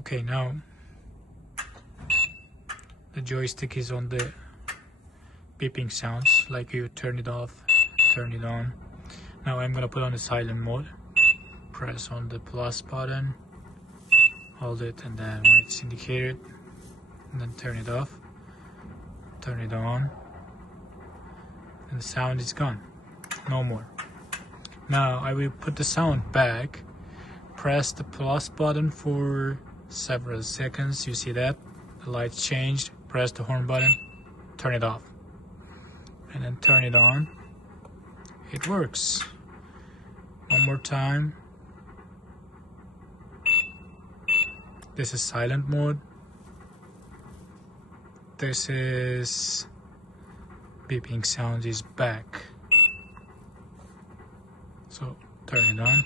Okay, now the joystick is on the beeping sounds, like you turn it off, turn it on. Now I'm gonna put on the silent mode. Press on the plus button, hold it, and then when it's indicated, and then turn it off, turn it on, and the sound is gone, no more. Now I will put the sound back. Press the plus button for several seconds. You see that the lights changed. Press the horn button, turn it off, and then turn it on. It works. One more time. This is silent mode. This is beeping sound is back. So turn it on.